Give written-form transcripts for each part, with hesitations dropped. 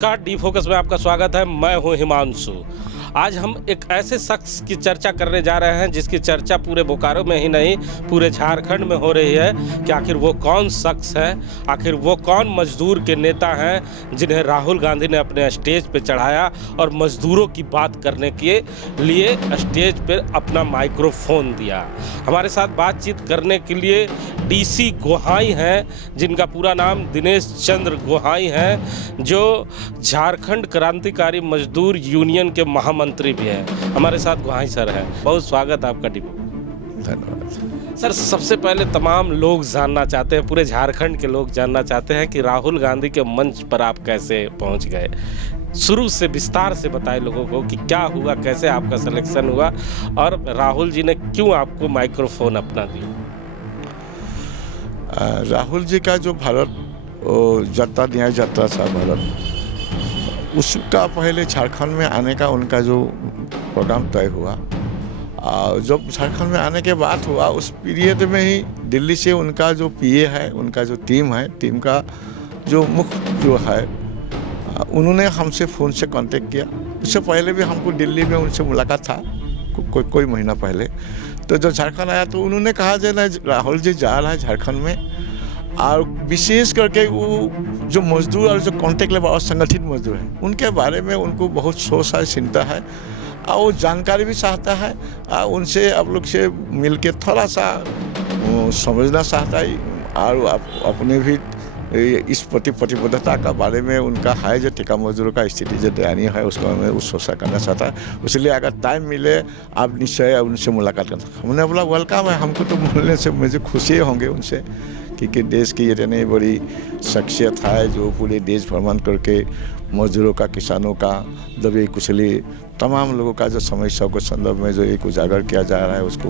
का D focus में आपका स्वागत है। मैं हूं हिमांशु। आज हम एक ऐसे शख्स की चर्चा करने जा रहे हैं जिसकी चर्चा पूरे बोकारो में ही नहीं पूरे झारखंड में हो रही है कि आखिर वो कौन शख्स है, आखिर वो कौन मजदूर के नेता हैं जिन्हें राहुल गांधी ने अपने स्टेज पे चढ़ाया और मजदूरों की बात करने के लिए स्टेज पर अपना माइक्रोफोन दिया। हमारे साथ बातचीत करने के लिए डीसी गोहाई हैं, जिनका पूरा नाम दिनेश चंद्र गोहाई हैं, जो झारखंड क्रांतिकारी मजदूर यूनियन के महामंत्री भी हैं। हमारे साथ गोहाई सर हैं। बहुत स्वागत है आपका डिपो। धन्यवाद सर, सबसे पहले तमाम लोग जानना चाहते हैं, पूरे झारखंड के लोग जानना चाहते हैं कि राहुल गांधी के मंच पर आप कैसे पहुंच गए। शुरू से विस्तार से बताएं लोगों को कि क्या हुआ, कैसे आपका सिलेक्शन हुआ और राहुल जी ने क्यों आपको माइक्रोफोन अपना दिया। राहुल जी का जो भारत जनता न्याय यात्रा था भारत, उसका पहले झारखंड में आने का उनका जो प्रोग्राम तय हुआ, जब झारखंड में आने के बाद हुआ उस पीरियड में ही दिल्ली से उनका जो पीए है, उनका जो टीम का जो मुख्य जो है, उन्होंने हमसे फ़ोन से कांटेक्ट किया। उससे पहले भी हमको दिल्ली में उनसे मुलाकात था कोई महीना पहले। तो जब झारखंड आया तो उन्होंने कहा जो ना राहुल जी जा रहा है झारखंड में, और विशेष करके वो जो मजदूर और जो कॉन्टेक्ट लेबर और संगठित मजदूर हैं उनके बारे में उनको बहुत सोच है, चिंता है और वो जानकारी भी चाहता है। उनसे आप लोग से मिल के थोड़ा सा समझना चाहता है और अपने भी इस प्रतिबद्धता का बारे में उनका है जो ठेका मजदूरों का स्थिति जो दयनीय है उसको हमें उस चर्चा करना चाहता है। इसलिए अगर टाइम मिले आप निश्चय उनसे मुलाकात करना। हमने बोला वेलकम है, हमको तो मिलने से मुझे खुशी होंगे उनसे, क्योंकि देश की इतनी बड़ी शख्सियत है जो पूरे देश भ्रमण करके मजदूरों का, किसानों का, दबे कुचले तमाम लोगों का जो समस्या को संदर्भ में जो एक उजागर किया जा रहा है उसको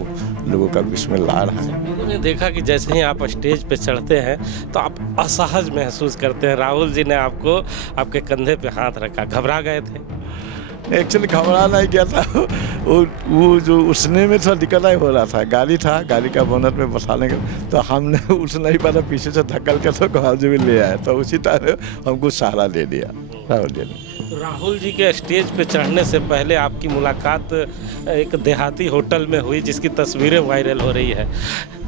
लोगों का बीच में ला रहा है। लोगों ने देखा कि जैसे ही आप स्टेज पे चढ़ते हैं तो आप असहज महसूस करते हैं। राहुल जी ने आपको आपके कंधे पे हाथ रखा, घबरा गए थे? एक्चुअली घबरा नहीं गया था, वो जो उठने में थोड़ा दिक्कत ही हो रहा था। गाड़ी का बोनट में बसाने के तो हमने उठ नहीं पाया, पीछे से धक्कल के तो राहुल जी भी ले आया, तो उसी तरह हमको सहारा दे दिया राहुल जी ने। तो राहुल जी के स्टेज पे चढ़ने से पहले आपकी मुलाकात एक देहाती होटल में हुई जिसकी तस्वीरें वायरल हो रही है।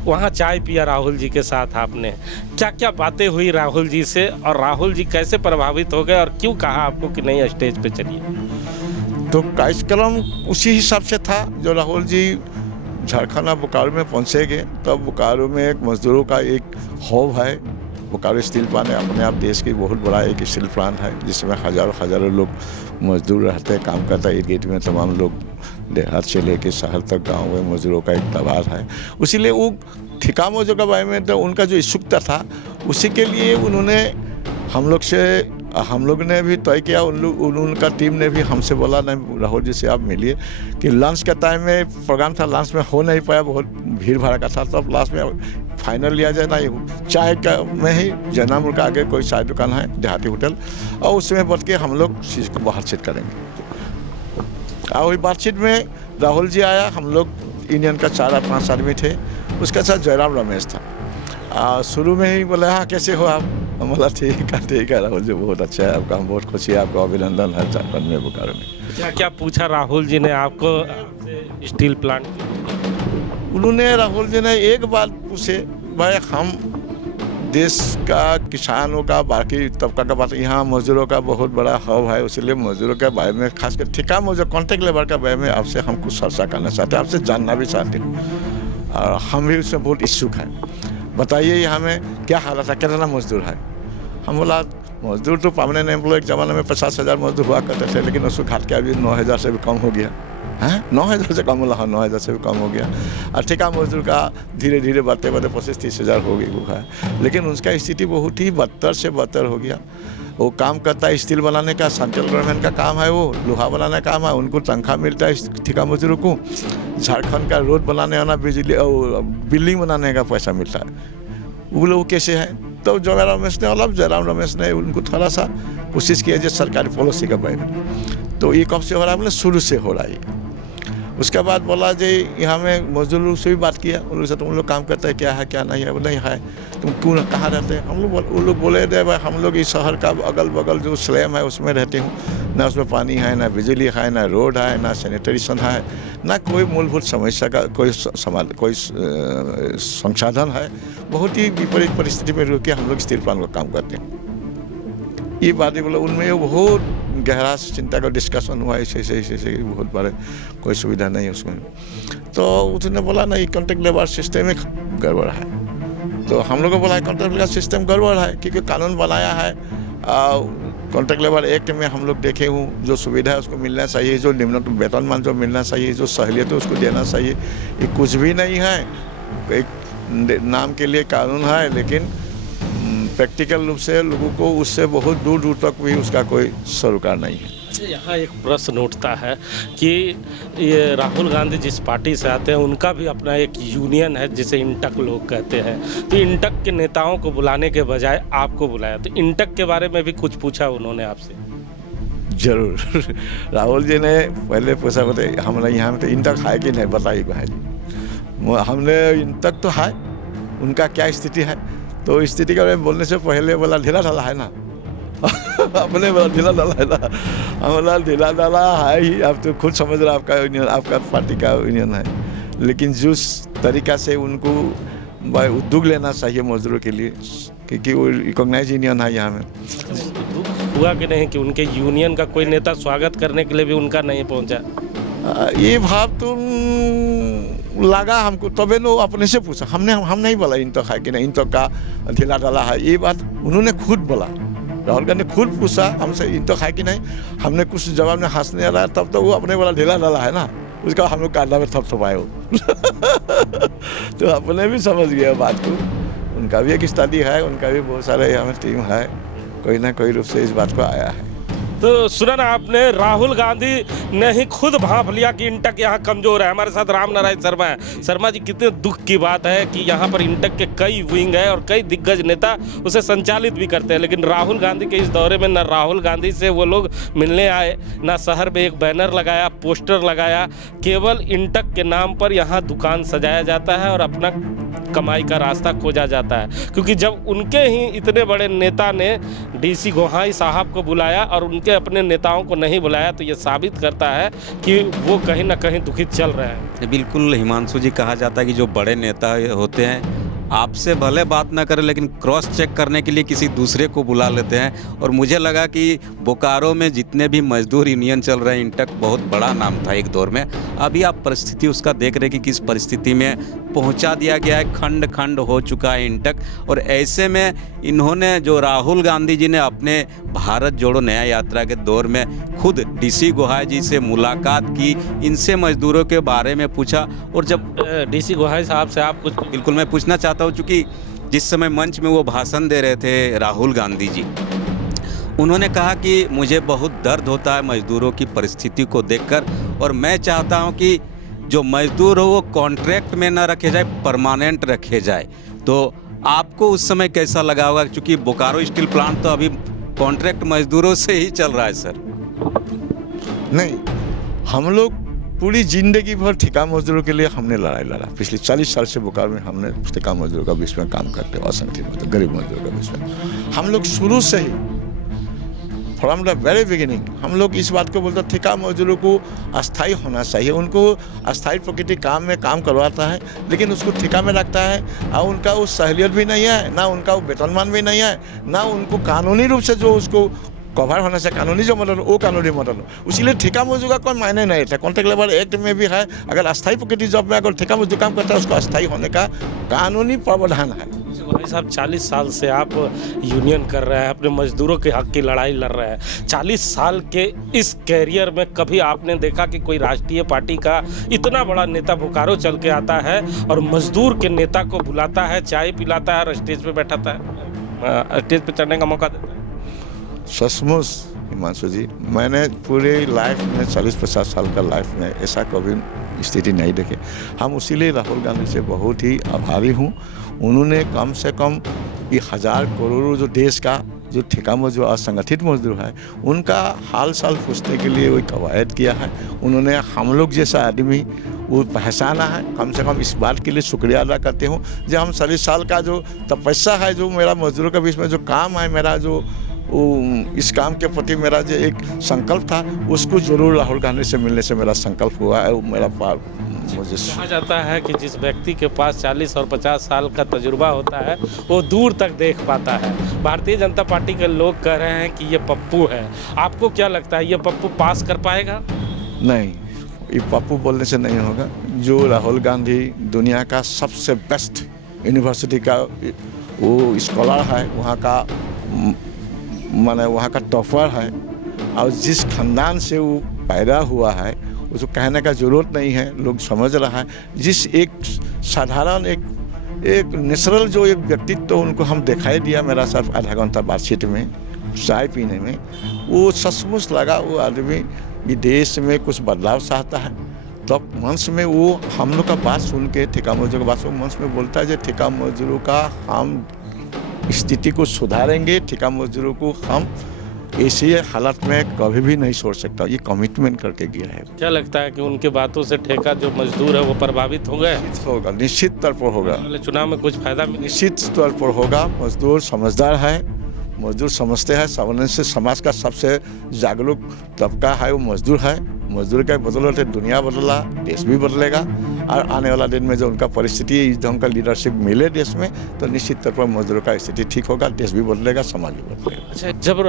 वहाँ चाय पिया राहुल जी के साथ आपने, क्या क्या बातें हुई राहुल जी से और राहुल जी कैसे प्रभावित हो गए और क्यों कहा आपको कि नहीं स्टेज पे चलिए? तो कार्यक्रम उसी हिसाब से था। जो राहुल जी झारखंड और बोकारो में पहुँचेंगे तब बोकारो में एक मजदूरों का एक हब है। बोकारो स्टील प्लांट अपने आप देश की बहुत बड़ा एक स्टील प्लांट है जिसमें हज़ारों लोग मजदूर रहते हैं, काम करता है। इस गेट में तमाम लोग देहात से लेकर शहर तक गांव में मजदूरों का एक तबार है। इसीलिए वो ठेका मजदूर के बारे में तो उनका जो इच्छुकता था उसी के लिए उन्होंने हम लोग ने भी तय किया। उनका टीम ने भी हमसे बोला नहीं राहुल जी से आप मिलिए, कि लंच का टाइम में प्रोग्राम था, लंच में हो नहीं पाया, बहुत भीड़ भाड़ का था। तब लास्ट में फाइनल लिया जाए ना चाय का में ही जयनाम का आगे कोई चाय दुकान है देहाती होटल, और उसमें बैठ के हम लोग चीज़ को बातचीत करेंगे। और वही बातचीत में राहुल जी आया, हम लोग यूनियन का 4-5 आदमी थे, उसके साथ जयराम रमेश था। शुरू में ही बोला हाँ कैसे हो आप, हम बोला ठीक है राहुल जी बहुत अच्छा है आपका, हम बहुत खुशी है, आपका अभिनंदन है झारखंड में बोकारो में। क्या क्या पूछा राहुल जी ने आपको स्टील प्लांट? उन्होंने राहुल जी ने एक बात पूछे, भाई हम देश का किसानों का बाकी तबका का बात, यहाँ मजदूरों का बहुत बड़ा हब है, इसलिए मजदूरों के बारे में खासकर ठेका मजदूर कॉन्ट्रैक्ट लेबर के बारे में आपसे हम कुछ चर्चा करना चाहते हैं, आपसे जानना भी चाहते हैं और हम भी उसमें बहुत इच्छुक हैं। बताइए यहाँ में क्या हालत है, कितना मजदूर है? हम बोला मजदूर तो परमानेंट एम्प्लॉय एक ज़माने में 50,000 मजदूर हुआ करते थे, लेकिन उसको घाट के अभी 9,000 से भी कम हो गया है। 9,000 से कम होला, 9,000 से भी कम हो गया। और ठेका मजदूर का धीरे धीरे बढ़ते 25-30 हज़ार हो गई वो है, लेकिन उसका स्थिति बहुत ही बदतर से बदतर हो गया। वो काम करता है स्टील बनाने का, सेंट्रल गवर्नमेंट का काम है, वो लोहा बनाने का काम है, उनको तनख्वाह मिलता है ठेका मजदूरों को। झारखंड का रोड बनाने वाला, बिजली और बिल्डिंग बनाने का पैसा मिलता है। वो लोग कैसे हैं? तो जयराम रमेश ने उनको थोड़ा सा कोशिश किया जो सरकारी पॉलिसी का बारे में, तो ये कब से हो रहा है? बोले शुरू से हो रहा है। उसके बाद बोला जी यहाँ में मजदूर लोग से भी बात किया, उन लोग से तुम लोग काम करते हैं क्या है क्या नहीं है, वो नहीं है तुम क्यों कहाँ रहते हैं, हम लोग उन लोग बोले दे भाई हम लोग इस शहर का अगल बगल जो स्लैम है उसमें रहते हूँ, ना उसमें पानी है, ना बिजली है, ना रोड है, ना सैनिटेशन है, ना कोई मूलभूत समस्या का कोई संसाधन है, बहुत ही विपरीत परिस्थिति में रह के हम लोग स्टील प्लांट का काम करते हैं। ये बातें बोला उनमें बहुत गहरा चिंता का डिस्कशन हुआ, ऐसे बहुत बड़े कोई सुविधा नहीं है उसमें। तो उसने बोला नहीं कॉन्ट्रैक्ट लेबर सिस्टम में गड़बड़ है, तो हम लोग को बोला कॉन्ट्रैक्ट लेबर सिस्टम गड़बड़ है क्योंकि कानून बनाया है कॉन्ट्रैक्ट लेबर एक्ट में हम लोग देखे हूँ जो सुविधा है उसको मिलना चाहिए, जो निम्नतम वेतनमान जो मिलना चाहिए, जो सहूलियत है उसको देना चाहिए, ये कुछ भी नहीं है, एक नाम के लिए कानून है लेकिन प्रैक्टिकल रूप से लोगों को उससे बहुत दूर दूर तक भी उसका कोई सरोकार नहीं है। यहाँ एक प्रश्न उठता है कि ये राहुल गांधी जिस पार्टी से आते हैं उनका भी अपना एक यूनियन है जिसे इंटक लोग कहते हैं, तो इंटक के नेताओं को बुलाने के बजाय आपको बुलाया, तो इंटक के बारे में भी कुछ पूछा उन्होंने आपसे? जरूर राहुल जी ने पहले पूछा बताइए हमारे यहाँ में तो इंटक है कि नहीं बताइए भाई जी, हमने इंटक तो है, उनका क्या स्थिति है, तो स्थिति के बारे में बोलने से पहले बोला ढीला ढाला है ना अपने बोला ढीला ढाला है ना, हमारा ढीला ढाला है ही, आप तो खुद समझ रहे आपका यूनियन आपका पार्टी का यूनियन है, लेकिन जिस तरीका से उनको उद्योग लेना चाहिए मजदूरों के लिए क्योंकि वो रिकॉग्नाइज यूनियन है यहाँ में। हुआ कि नहीं कि उनके यूनियन का कोई नेता स्वागत करने के लिए भी उनका नहीं पहुँचा? ये भाव तो लगा हमको, तबे नो अपने से पूछा, हम नहीं बोला इंटक है कि नहीं, इंटक का ढीला ढाला है, ये बात उन्होंने खुद बोला, राहुल गांधी ने खुद पूछा हमसे इंटक है कि नहीं, हमने कुछ जवाब में हंसने आ रहा तब तो वो अपने बोला ढीला ढाला है ना, उसका हम लोग कांधा में थपथपाए हो तो अपने भी समझ गया बात को, उनका भी एक स्टडी है, उनका भी बहुत सारे हमें टीम है, कोई ना कोई रूप से इस बात को आया है। तो सुना ना आपने, राहुल गांधी ने ही खुद भांप लिया कि इंटक यहाँ कमजोर है। हमारे साथ राम नारायण शर्मा है। शर्मा जी, कितने दुख की बात है कि यहाँ पर इंटक के कई विंग है और कई दिग्गज नेता उसे संचालित भी करते हैं, लेकिन राहुल गांधी के इस दौरे में न राहुल गांधी से वो लोग मिलने आए, ना शहर में एक बैनर लगाया, पोस्टर लगाया, केवल इंटक के नाम पर यहाँ दुकान सजाया जाता है और अपना कमाई का रास्ता खोजा जाता है। क्योंकि जब उनके ही इतने बड़े नेता ने डीसी गोहाई साहब को बुलाया और उनके अपने नेताओं को नहीं बुलाया, तो ये साबित करता है कि वो कहीं ना कहीं दुखित चल रहे हैं। बिल्कुल हिमांशु जी, कहा जाता है कि जो बड़े नेता होते हैं आपसे भले बात ना करें लेकिन क्रॉस चेक करने के लिए किसी दूसरे को बुला लेते हैं, और मुझे लगा कि बोकारो में जितने भी मजदूर यूनियन चल रहे हैं, इंटक बहुत बड़ा नाम था एक दौर में। अभी आप परिस्थिति उसका देख रहे हैं कि किस परिस्थिति में पहुंचा दिया गया है, खंड खंड हो चुका है इंटक। और ऐसे में इन्होंने जो राहुल गांधी जी ने अपने भारत जोड़ो नया यात्रा के दौर में खुद डीसी गोहाई जी से मुलाकात की, इनसे मजदूरों के बारे में पूछा, और जब डीसी गोहाई साहब से आप कुछ? बिल्कुल मैं पूछना चाहता हूँ, चूँकि जिस समय मंच में वो भाषण दे रहे थे राहुल गांधी जी, उन्होंने कहा कि मुझे बहुत दर्द होता है मजदूरों की परिस्थिति को देखकर, और मैं चाहता हूं कि जो मजदूर हो वो कॉन्ट्रैक्ट में ना रखे जाए, परमानेंट रखे जाए। तो आपको उस समय कैसा लगा होगा, क्योंकि बोकारो स्टील प्लांट तो अभी कॉन्ट्रैक्ट मजदूरों से ही चल रहा है सर? नहीं, हम लोग पूरी जिंदगी भर ठेका मजदूरों के लिए हमने लड़ाई लड़ा। पिछले 40 साल से बोकारो में हमने ठेका मजदूरों का बीच में काम करते हैं, असंगठित मजदूर, गरीब मजदूरों का बीच में हम लोग शुरू से ही फ्रॉम द वेरी बिगिनिंग हम लोग इस बात को बोलते हैं ठेका मजदूरों को अस्थायी होना चाहिए। उनको अस्थायी प्रकृति काम में काम करवाता है, लेकिन उसको ठेका में रखता है, और उनका वो सहूलियत भी नहीं है, ना उनका वो वेतनमान भी नहीं है, ना उनको कानूनी रूप से जो उसको कवर होना चाहिए, कानूनी जो मदद वो कानूनी मदद। इसीलिए ठेका मजदूर का कोई मायने नहीं था। कॉन्ट्रैक्ट लेबर एक्ट में भी है, अगर अस्थायी प्रकृति जॉब में अगर ठेका मजदूर काम करता है उसको अस्थायी होने का कानूनी प्रावधान है। भाई साहब, 40 साल से आप यूनियन कर रहे हैं, अपने मजदूरों के हक की लड़ाई लड़ रहे हैं। 40 साल के इस कैरियर में कभी आपने देखा कि कोई राष्ट्रीय पार्टी का इतना बड़ा नेता बोकारो चल के आता है और मजदूर के नेता को बुलाता है, चाय पिलाता है और स्टेज पे बैठाता है, स्टेज पे चढ़ने का मौका देता है? सचमुच हिमांशु जी, मैंने पूरे लाइफ में 40-50 साल का लाइफ में ऐसा कभी स्थिति नहीं देखी। हम इसीलिए राहुल गांधी से बहुत ही आभारी हूँ। उन्होंने कम से कम ये 1000 करोड़ जो देश का जो ठेका मजदूर और संगठित मजदूर है उनका हाल साल पूछने के लिए वही कवायद किया है। उन्होंने हम लोग जैसा आदमी वो पहचाना है। कम से कम इस बात के लिए शुक्रिया अदा करते हूँ जो हम 40 साल का जो तपस्या है, जो मेरा मजदूरों के बीच में जो काम है, मेरा जो इस काम के प्रति मेरा जो एक संकल्प था उसको जरूर राहुल गांधी से मिलने से मेरा संकल्प हुआ है। वो मेरा मुझे कहा जाता है कि जिस व्यक्ति के पास 40 और 50 साल का तजुर्बा होता है वो दूर तक देख पाता है। भारतीय जनता पार्टी के लोग कह रहे हैं कि ये पप्पू है, आपको क्या लगता है ये पप्पू पास कर पाएगा? नहीं, ये पप्पू बोलने से नहीं होगा। जो राहुल गांधी दुनिया का सबसे बेस्ट यूनिवर्सिटी का वो स्कॉलर है, वहाँ का माने वहाँ का टॉपर है, और जिस खानदान से वो पैदा हुआ है उसको कहने का ज़रूरत नहीं है, लोग समझ रहा है। जिस एक साधारण एक नेचुरल जो एक व्यक्तित्व तो उनको हम दिखाई दिया मेरा सिर्फ आधा घंटा बातचीत में चाय पीने में, वो सचमुच लगा वो आदमी विदेश में कुछ बदलाव चाहता है। तब मंच में वो हम लोग का बात सुन के ठेका मजदूरों का बात सुन मंच में बोलता है जो ठेका मजदूरों का हम स्थिति को सुधारेंगे, ठेका मजदूरों को हम ऐसी हालत में कभी भी नहीं छोड़ सकता। ये कमिटमेंट करके गया है। क्या लगता है कि उनके बातों से ठेका जो मजदूर है वो प्रभावित हो गए? होगा, निश्चित तौर पर होगा। अगले चुनाव में कुछ फायदा मिले? निश्चित तौर पर होगा। मजदूर समझदार है, मजदूर समझते हैं। सामान्य से समाज का सबसे जागरूक तबका है वो मजदूर है। मजदूर का बदौलत दुनिया बदला, देश भी बदलेगा। और आने वाला दिन में जो उनका परिस्थिति इस ढंग का लीडरशिप मिले देश में तो निश्चित तौर पर मजदूरों का स्थिति ठीक होगा, देश भी बदलेगा, समाज भी बदलेगा। अच्छा, जब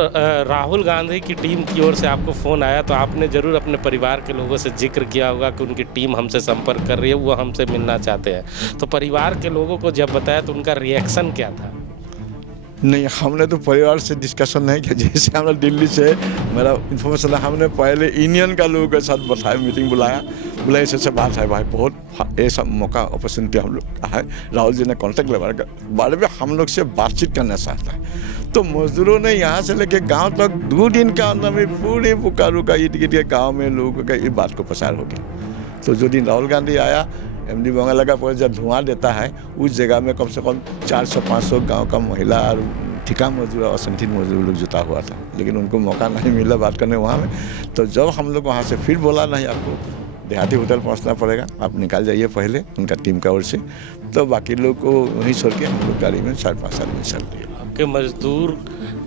राहुल गांधी की टीम की ओर से आपको फ़ोन आया तो आपने ज़रूर अपने परिवार के लोगों से जिक्र किया होगा कि उनकी टीम हमसे संपर्क कर रही है, वो हमसे मिलना चाहते हैं। तो परिवार के लोगों को जब बताया तो उनका रिएक्शन क्या था? नहीं, हमने तो परिवार से डिस्कशन नहीं किया। जैसे हमने दिल्ली से मेरा इन्फॉर्मेशन है, हमने पहले यूनियन का लोगों के साथ बताया, मीटिंग बुलाया ऐसे बात है भाई, बहुत ऐसा मौका अपॉर्चुनिटी हम लोग का है। राहुल जी ने कॉन्टेक्ट लेवल के बारे में हम लोग से बातचीत करना चाहता है। तो मजदूरों ने यहाँ से लेके गांव तक 2 दिन का अंदर में पूरे बोकारो का इर्द गिर्द के गाँव में लोगों का ये बात को प्रसार हो गया। तो जो दिन राहुल गांधी आया, MD बंगाला का पर जब धुआं देता है उस जगह में कम से कम 400-500 गांव का महिला और ठेका मजदूर और असंगठित मजदूर लोग जुटा हुआ था, लेकिन उनको मौका नहीं मिला बात करने वहाँ में। तो जब हम लोग वहाँ से फिर बोला नहीं, आपको देहाती होटल पहुँचना पड़ेगा, आप निकाल जाइए पहले उनका टीम का ओर से, तो बाकी लोग को वहीं छोड़ के हम लोग गाड़ी में 4-5 आदमी चल रहे। आपके मजदूर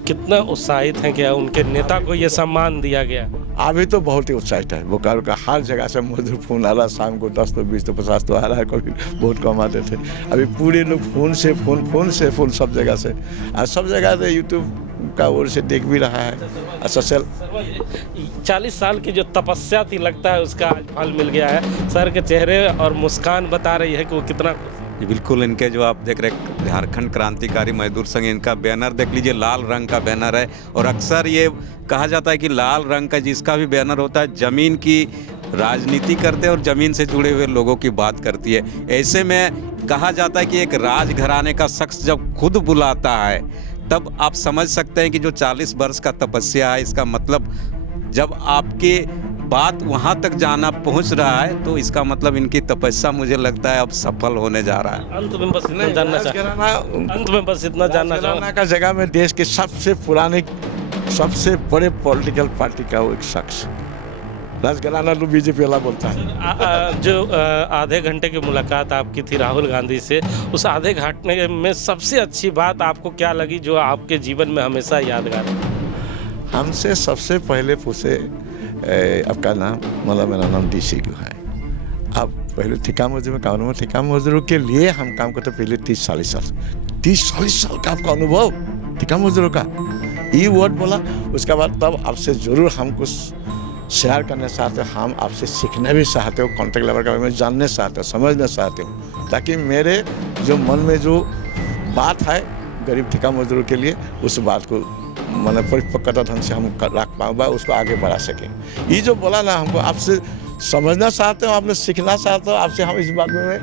कितना उत्साहित हैं कि उनके नेता को ये सम्मान दिया गया? अभी तो बहुत ही उत्साहित है। बोकारो का हर जगह से मजदूर फोन आ रहा, शाम को 10 तो 20 तो 50 तो आ रहा है, कभी बहुत कम आते थे। अभी पूरे लोग फोन से फोन सब जगह से, और सब जगह से यूट्यूब का ओर से देख भी रहा है। सोशल 40 साल की जो तपस्या थी लगता है उसका आज फल मिल गया है। सर के चेहरे और मुस्कान बता रही है कि वो कितना खुश हैं। जी बिल्कुल, इनके जो आप देख रहे हैं झारखंड क्रांतिकारी मजदूर संघ, इनका बैनर देख लीजिए, लाल रंग का बैनर है। और अक्सर ये कहा जाता है कि लाल रंग का जिसका भी बैनर होता है ज़मीन की राजनीति करते हैं और ज़मीन से जुड़े हुए लोगों की बात करती है। ऐसे में कहा जाता है कि एक राजघराने का शख्स जब खुद बुलाता है तब आप समझ सकते हैं कि जो 40 वर्ष का तपस्या है, इसका मतलब जब आपके बात वहाँ तक जाना पहुँच रहा है तो इसका मतलब इनकी तपस्या मुझे लगता है अब सफल होने जा रहा है। अंत में बस इतना जानना चाहूँगा का जगह में देश के सबसे पुराने सबसे बड़े पॉलिटिकल पार्टी का वो एक शख्स राजघराना तो बीजेपी वाला बोलता है। जो आधे घंटे की मुलाकात आपकी थी राहुल गांधी से, उस आधे घंटे में सबसे अच्छी बात आपको क्या लगी जो आपके जीवन में हमेशा यादगार है? हमसे सबसे पहले पूछे आपका नाम, मतलब मेरा नाम DC है। अब पहले ठेका मजदूर में काम, ठेका मजदूरों के लिए हम काम करते पहले 30-40 साल का आपका अनुभव ठेका मजदूरों का, ये वर्ड बोला। उसके बाद तब आपसे ज़रूर हम कुछ शेयर करना चाहते हो, हम आपसे सीखना भी चाहते हो, कॉन्टेक्ट लेवल के बारे में जानना चाहते हो, समझना चाहते हो, ताकि मेरे जो मन में जो बात है गरीब ठेका मजदूरों के लिए उस बात को मैंने परिपक्वता ढंग से हम रख पाऊँगा, उसको आगे बढ़ा सकें। ये जो बोला ना, हमको आपसे समझना चाहते हो, आपने सीखना चाहते हो, आपसे हम इस बात में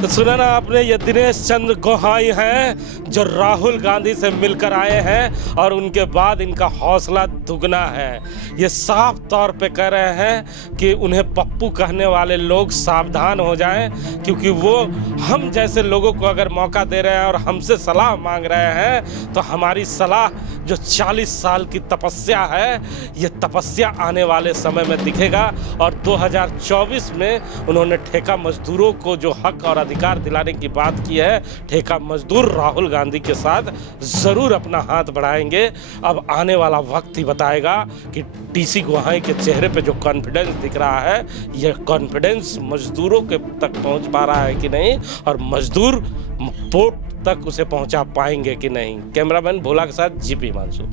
तो सुना ना आपने, ये दिनेश चंद्र गोहाई हैं जो राहुल गांधी से मिलकर आए हैं और उनके बाद इनका हौसला दुगना है। ये साफ तौर पे कह रहे हैं कि उन्हें पप्पू कहने वाले लोग सावधान हो जाएं, क्योंकि वो हम जैसे लोगों को अगर मौका दे रहे हैं और हमसे सलाह मांग रहे हैं तो हमारी सलाह जो 40 साल की तपस्या है, ये तपस्या आने वाले समय में दिखेगा। और 2024 में उन्होंने ठेका मजदूरों को जो हक और अधिकार दिलाने की बात की है, ठेका मजदूर राहुल गांधी के साथ ज़रूर अपना हाथ बढ़ाएंगे। अब आने वाला वक्त ही बताएगा कि टीसी गोहाई के चेहरे पे जो कॉन्फिडेंस दिख रहा है, ये कॉन्फिडेंस मजदूरों के तक पहुंच पा रहा है कि नहीं, और मजदूर वोट तक उसे पहुंचा पाएंगे कि नहीं। कैमरामैन भोला के साथ जीपी हिमांशु।